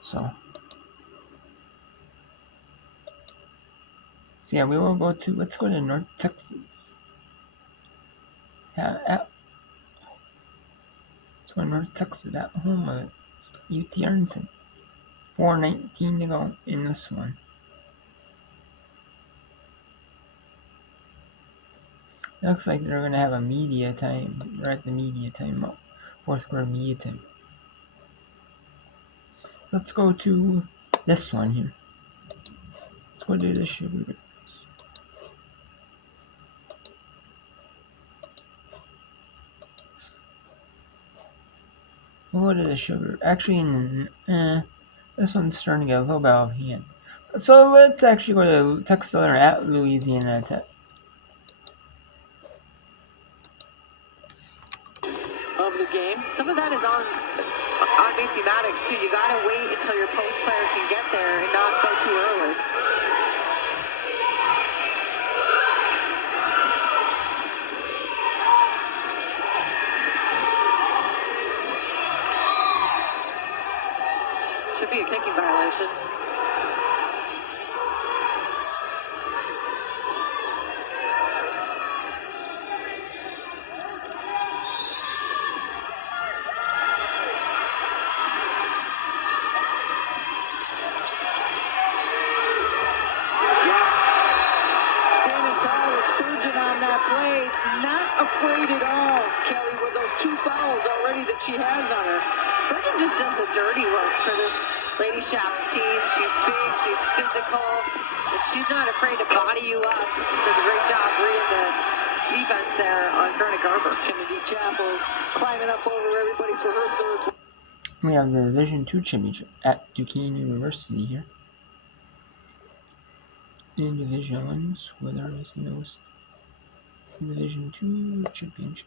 So yeah, we will go to, let's go to North Texas. Let's go to North Texas at home against UT Arlington. 4:19 to go in this one. Looks like they're going to have a media time. They're at the media timeout. Fourth quarter media time. So let's go to this one here. Let's go to the Sugar. We'll go to the Sugar. Actually, this one's starting to get a little bit out of hand. So let's actually go to Texas Southern at Louisiana Tech. Of the game. Some of that is on BC Maddox too. You gotta wait until your post player can get there and not go too early. Should be a kicking violation. Afraid at all, Kelly, with those 2 fouls already that she has on her. Spurgeon just does the dirty work for this Lady Shaps team. She's big, she's physical, but she's not afraid to body you up. Does a great job reading the defense there on Kerna Garber. Kennedy Chapel climbing up over everybody for her third. We have the Division II championship at Duquesne University here. In Division 1, Sweater is in those Division 2 championships.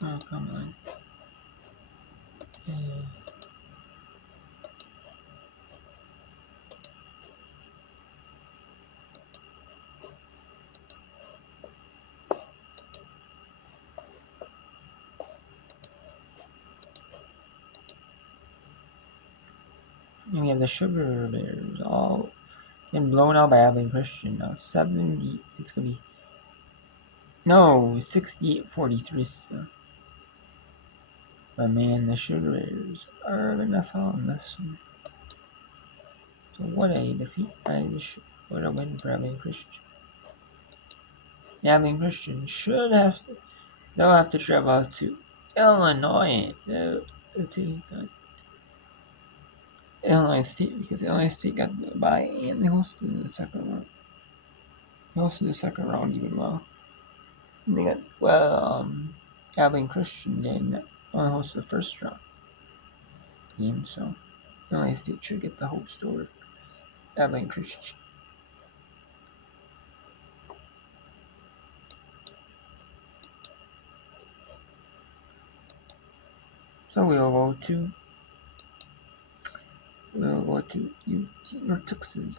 Oh, come on. And we have the Sugar Bears all getting blown out by Abilene Christian now. 70, it's going to be, no, 68-43 still. But man, the Sugar Bears are going to fall in this one. So what a defeat by what a win for Abilene Christian. Abilene Christian they'll have to travel out to Illinois to take on Illinois State, because Illinois State got the bye and they hosted the second round. They hosted the second round even well. And they got, Abilene Christian didn't only host the first round game, so Illinois State should get the host over Abilene Christian. So we'll go to North Texas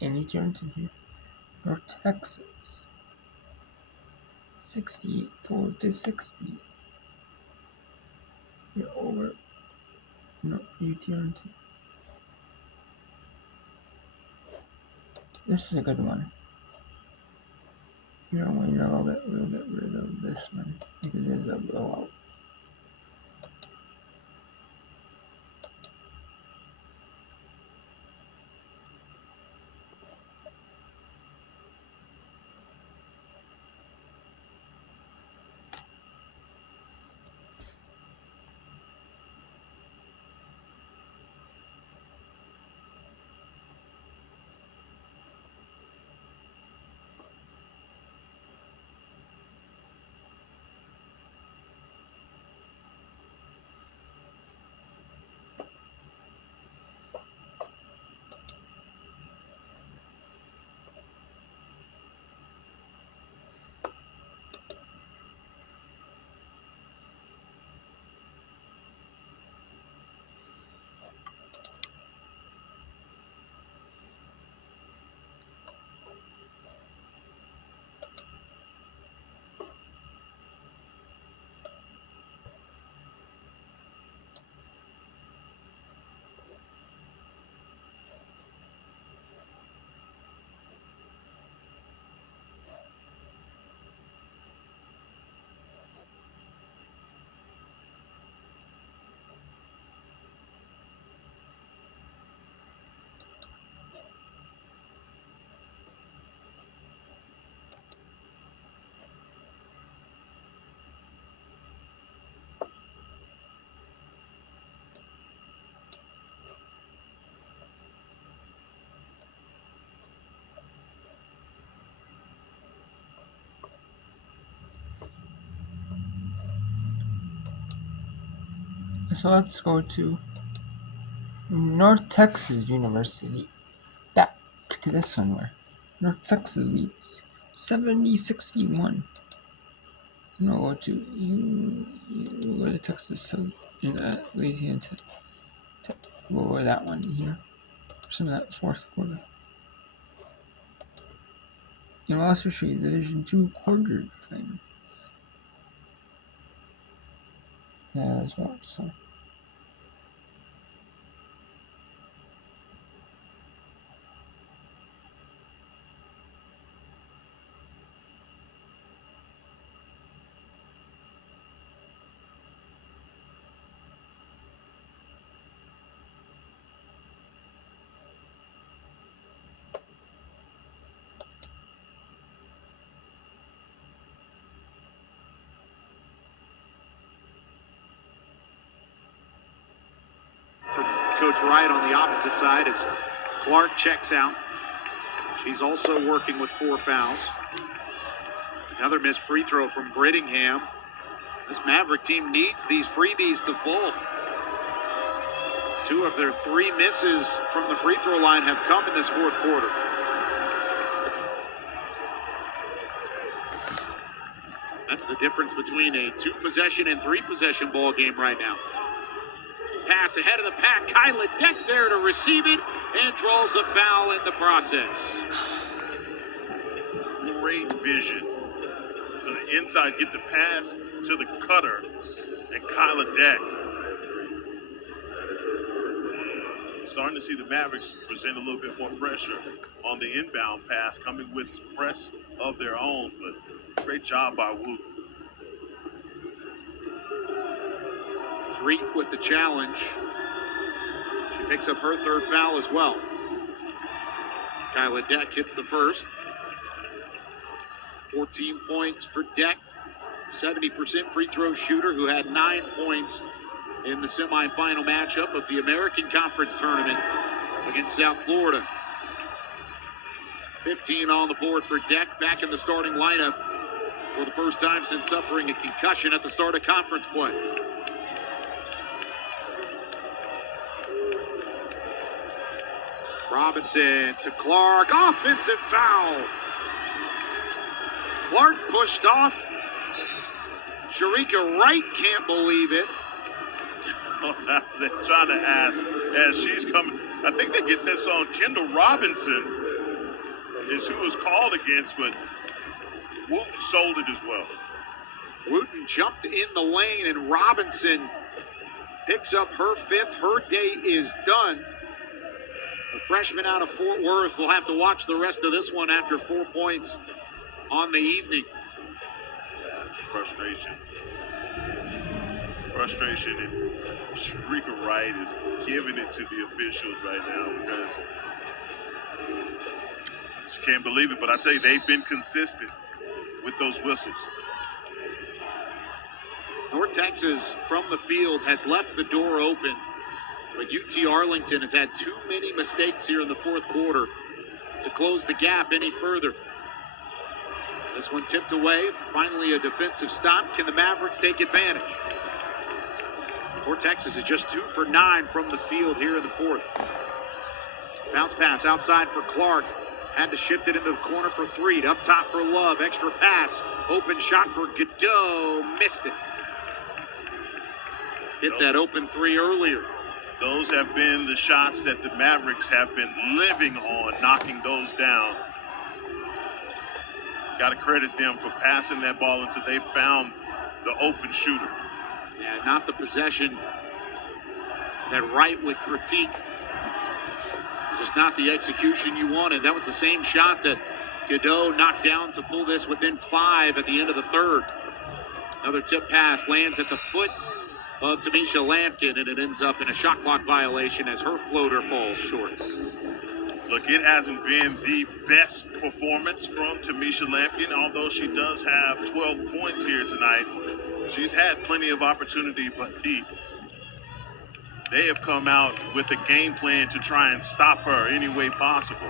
and UT Arlington here. North Texas 68-60. We're over UT Arlington. This is a good one. You're going to know that we'll get rid of this one because it is a blowout. So let's go to North Texas University. Back to this one where North Texas leads 70-61. And we'll go to we'll go to Texas in Louisiana Tech. We'll go to that one here. Some of that fourth quarter. And we'll also show you the Division II quarter time as well. So. Coach Wright on the opposite side as Clark checks out. She's also working with 4 fouls. Another missed free throw from Brittingham. This Maverick team needs these freebies to fall. 2 of their 3 misses from the free throw line have come in this fourth quarter. That's the difference between a 2-possession and 3-possession ball game right now. Pass ahead of the pack. Kyla Deck there to receive it and draws a foul in the process. Great vision. To the inside, get the pass to the cutter, and Kyla Deck. Starting to see the Mavericks present a little bit more pressure on the inbound pass, coming with some press of their own, but great job by Wooten. Threet with the challenge. She picks up her 3rd foul as well. Kyla Deck hits the first. 14 points for Deck. 70% free throw shooter who had 9 points in the semifinal matchup of the American Conference Tournament against South Florida. 15 on the board for Deck, back in the starting lineup for the first time since suffering a concussion at the start of conference play. Robinson to Clark, offensive foul. Clark pushed off. Sharika Wright can't believe it. They're trying to ask as she's coming. I think they get this on Kendall Robinson is who was called against, but Wooten sold it as well. Wooten jumped in the lane and Robinson picks up her 5th. Her day is done. The freshman out of Fort Worth will have to watch the rest of this one after 4 points on the evening. Frustration, and Sharika Wright is giving it to the officials right now because she can't believe it. But I tell you, they've been consistent with those whistles. North Texas from the field has left the door open, but UT Arlington has had too many mistakes here in the fourth quarter to close the gap any further. This one tipped away. Finally, a defensive stop. Can the Mavericks take advantage? North Texas is just 2 for 9 from the field here in the fourth. Bounce pass outside for Clark. Had to shift it into the corner for Threet. Up top for Love. Extra pass. Open shot for Godot. Missed it. Hit that open 3 earlier. Those have been the shots that the Mavericks have been living on, knocking those down. Got to credit them for passing that ball until they found the open shooter. Yeah, not the possession that Wright would critique. Just not the execution you wanted. That was the same shot that Godot knocked down to pull this within 5 at the end of the third. Another tip pass lands at the foot of Tamisha Lampkin, and it ends up in a shot clock violation as her floater falls short. Look, it hasn't been the best performance from Tamisha Lampkin, although she does have 12 points here tonight. She's had plenty of opportunity, but they have come out with a game plan to try and stop her any way possible.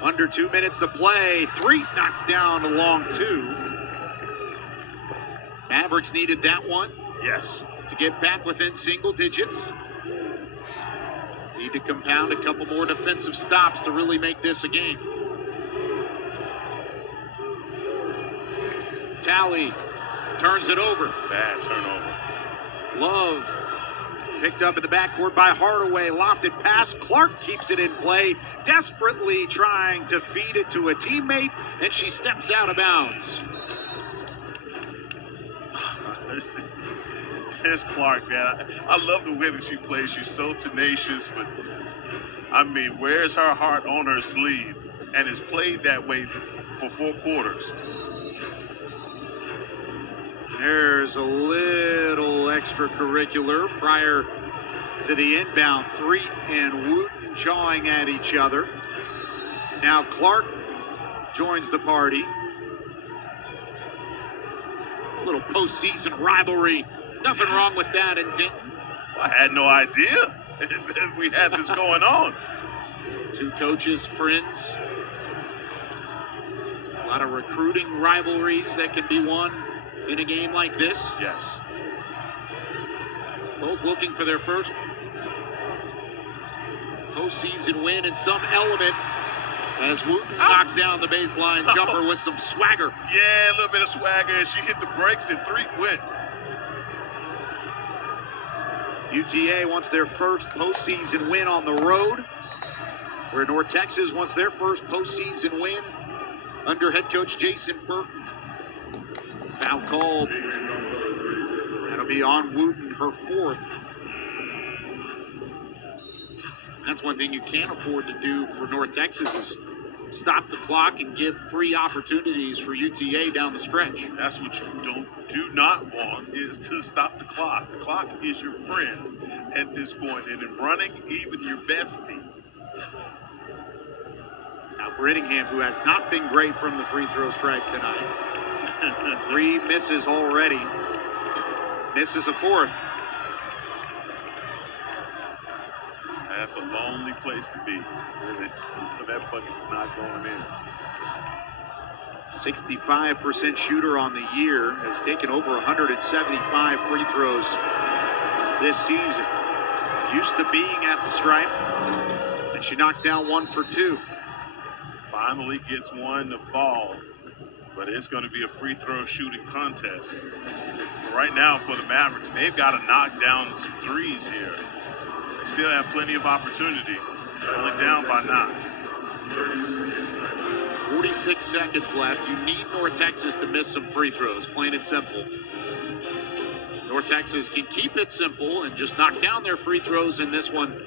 Under 2 minutes to play. Threet knocks down a long 2. Mavericks needed that one Yes. to get back within single digits. Need to compound a couple more defensive stops to really make this a game. Talley turns it over. Bad turnover. Love picked up in the backcourt by Hardaway. Lofted pass. Clark keeps it in play, desperately trying to feed it to a teammate, and she steps out of bounds. It's Clark, man. I love the way that she plays. She's so tenacious, but I mean, wears her heart on her sleeve and has played that way for 4 quarters. There's a little extracurricular prior to the inbound. Threet and Wooten jawing at each other. Now Clark joins the party. A little postseason rivalry. Nothing wrong with that in Denton. I had no idea we had this going on. Two coaches, friends. A lot of recruiting rivalries that can be won in a game like this. Yes. Both looking for their first postseason win in some element as Wooten knocks down the baseline jumper with some swagger. Yeah, a little bit of swagger, and she hit the brakes and Threet went. UTA wants their first postseason win on the road, where North Texas wants their first postseason win under head coach Jason Burton. Foul called. That'll be on Wooten, her 4th. That's one thing you can't afford to do for North Texas is stop the clock and give free opportunities for UTA down the stretch. That's what you do not want, is to stop the clock. The clock is your friend at this point, and in running, even your bestie. Now Brittingham, who has not been great from the free throw stripe tonight. 3 misses already. Misses a 4th. That's a lonely place to be. That bucket's not going in. 65% shooter on the year, has taken over 175 free throws this season. Used to being at the stripe, and she knocks down 1 for 2. Finally gets one to fall, but it's going to be a free throw shooting contest. For right now, for the Mavericks, they've got to knock down some threes here. They still have plenty of opportunity. They're only down by 9. 46 seconds left. You need North Texas to miss some free throws, plain and simple. North Texas can keep it simple and just knock down their free throws, and this one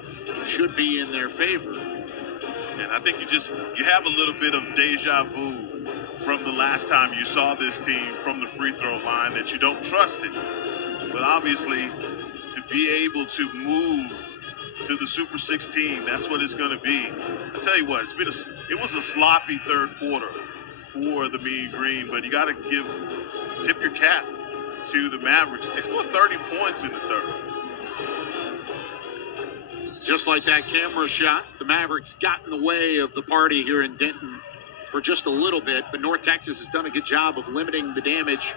should be in their favor. And I think you have a little bit of deja vu from the last time you saw this team from the free throw line, that you don't trust it. But obviously, to be able to move to the Super 16, that's what it's going to be. I tell you what, it was a sloppy third quarter for the Mean Green, but you got to tip your cap to the Mavericks. They scored 30 points in the third. Just like that camera shot, the Mavericks got in the way of the party here in Denton for just a little bit, but North Texas has done a good job of limiting the damage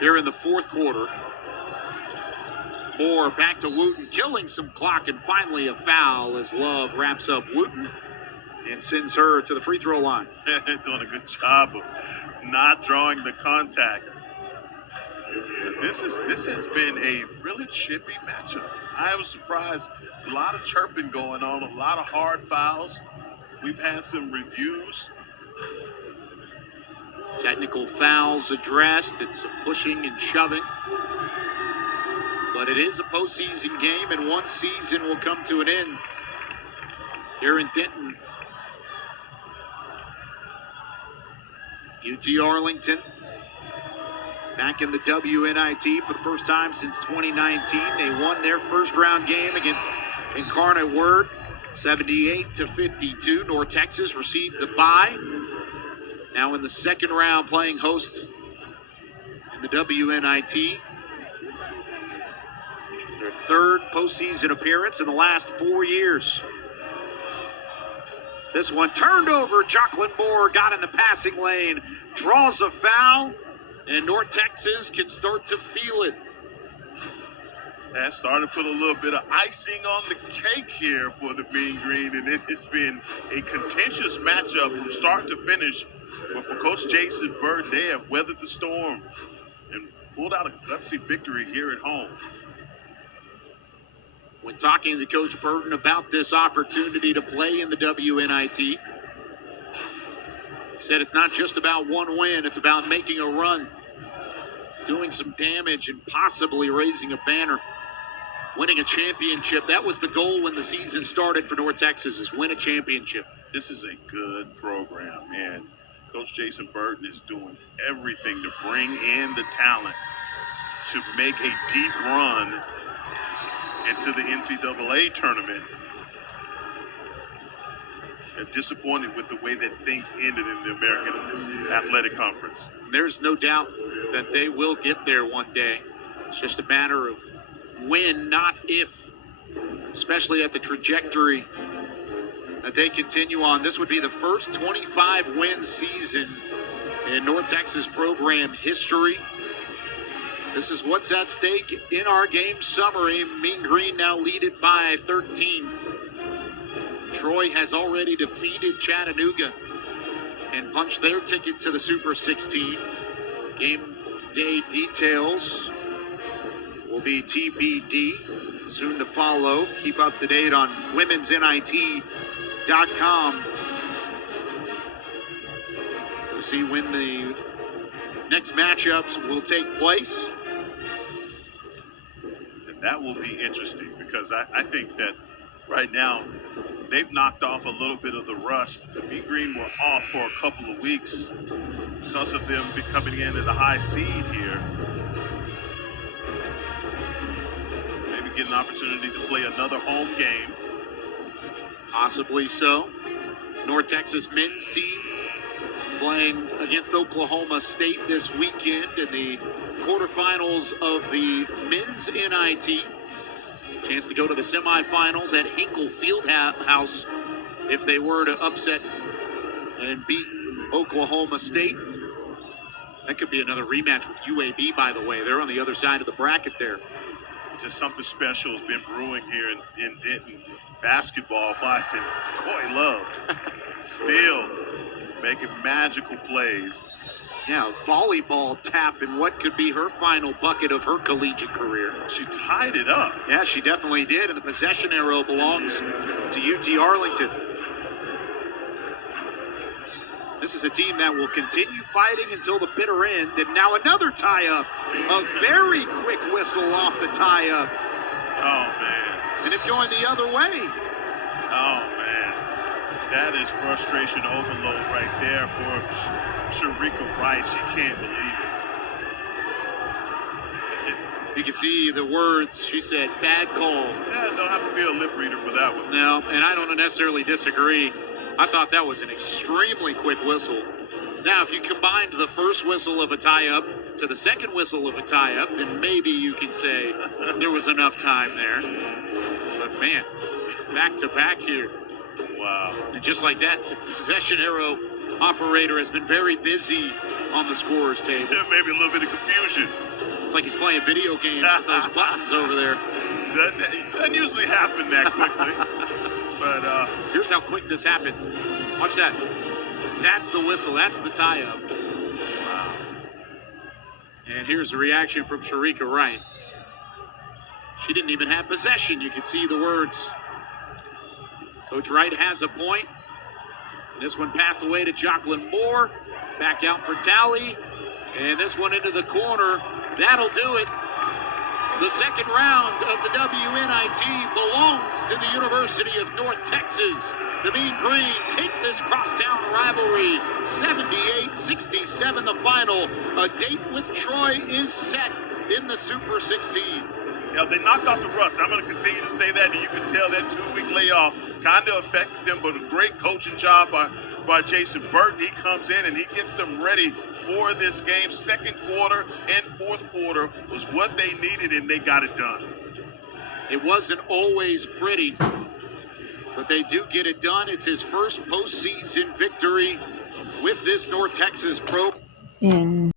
here in the 4th quarter. Moore back to Wooten, killing some clock, and finally a foul as Love wraps up Wooten and sends her to the free throw line. Doing a good job of not drawing the contact. This has been a really chippy matchup. I was surprised. A lot of chirping going on, a lot of hard fouls. We've had some reviews. Technical fouls addressed and some pushing and shoving. But it is a postseason game, and one season will come to an end here in Denton. UT Arlington back in the WNIT for the first time since 2019. They won their first round game against Incarnate Word, 78-52. North Texas received the bye. Now in the second round, playing host in the WNIT. Their 3rd postseason appearance in the last 4 years. This one turned over. Jocelyn Moore got in the passing lane, draws a foul, And North Texas can start to feel it. That started to put a little bit of icing on the cake here for the Mean Green, and it has been a contentious matchup from start to finish. But for Coach Jason Burton, they have weathered the storm and pulled out a gutsy victory here at home. When talking to Coach Burton about this opportunity to play in the WNIT, he said it's not just about one win, it's about making a run, doing some damage, and possibly raising a banner. Winning a championship, that was the goal when the season started for North Texas, is win a championship. This is a good program, and Coach Jason Burton is doing everything to bring in the talent to make a deep run into the NCAA tournament. They're disappointed with the way that things ended in the American Athletic Conference. There's no doubt that they will get there one day. It's just a matter of when, not if, especially at the trajectory that they continue on. This would be the first 25-win season in North Texas program history. This is what's at stake in our game summary. Mean Green now lead it by 13. Troy has already defeated Chattanooga and punched their ticket to the Super 16. Game day details will be TBD, soon to follow. Keep up to date on womensnit.com to see when the next matchups will take place. And that will be interesting because I think that right now they've knocked off a little bit of the rust. The Mean Green were off for a couple of weeks because of them coming into the high seed here. Maybe get an opportunity to play another home game. Possibly so. North Texas men's team playing against Oklahoma State this weekend in the quarterfinals of the men's NIT. Chance to go to the semifinals at Hinkle Fieldhouse if they were to upset and beat Oklahoma State. That could be another rematch with UAB, by the way. They're on the other side of the bracket there. It's just something special has been brewing here in Denton, basketball-wise, and Coy Love still making magical plays. Yeah, volleyball tap in what could be her final bucket of her collegiate career. She tied it up. Yeah, she definitely did, and the possession arrow belongs to UT Arlington. This is a team that will continue fighting until the bitter end, and now another tie-up. A very quick whistle off the tie-up. Oh, man. And it's going the other way. Oh, man. That is frustration overload right there for Sharika Wright. She can't believe it. You can see the words. She said, bad call. Yeah, don't have to be a lip reader for that one. No, and I don't necessarily disagree. I thought that was an extremely quick whistle. Now, if you combined the first whistle of a tie-up to the second whistle of a tie-up, then maybe you can say there was enough time there. But, man, back-to-back here. Wow. And just like that, the possession arrow operator has been very busy on the scorer's table. Maybe a little bit of confusion. It's like he's playing video games with those buttons over there. Doesn't usually happen that quickly. But here's how quick this happened. Watch that. That's the whistle. That's the tie-up. wow. And here's the reaction from Sharika Wright. She didn't even have possession. You can see the words. Coach Wright has a point. This one passed away to Jocelyn Moore. Back out for Tally. And this one into the corner. That'll do it. The second round of the WNIT belongs to the University of North Texas. The Mean Green take this crosstown rivalry 78-67 the final. A date with Troy is set in the Super 16. Yeah, they knocked off the rust. I'm going to continue to say that, and you can tell that 2-week layoff kind of affected them, but a great coaching job by Jason Burton. He comes in and he gets them ready for this game. Second quarter and fourth quarter was what they needed, and they got it done. It wasn't always pretty, but they do get it done. It's his first postseason victory with this North Texas pro.